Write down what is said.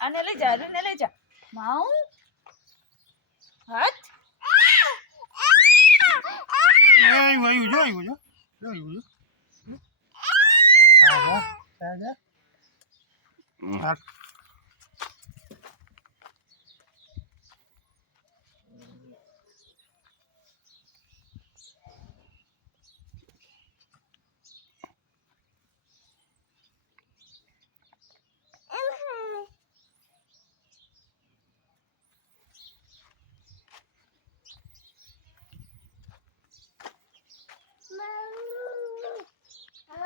આને લઈ જા આને લઈ જા માઉ હાથ આવ્યું જો સાજા સાજા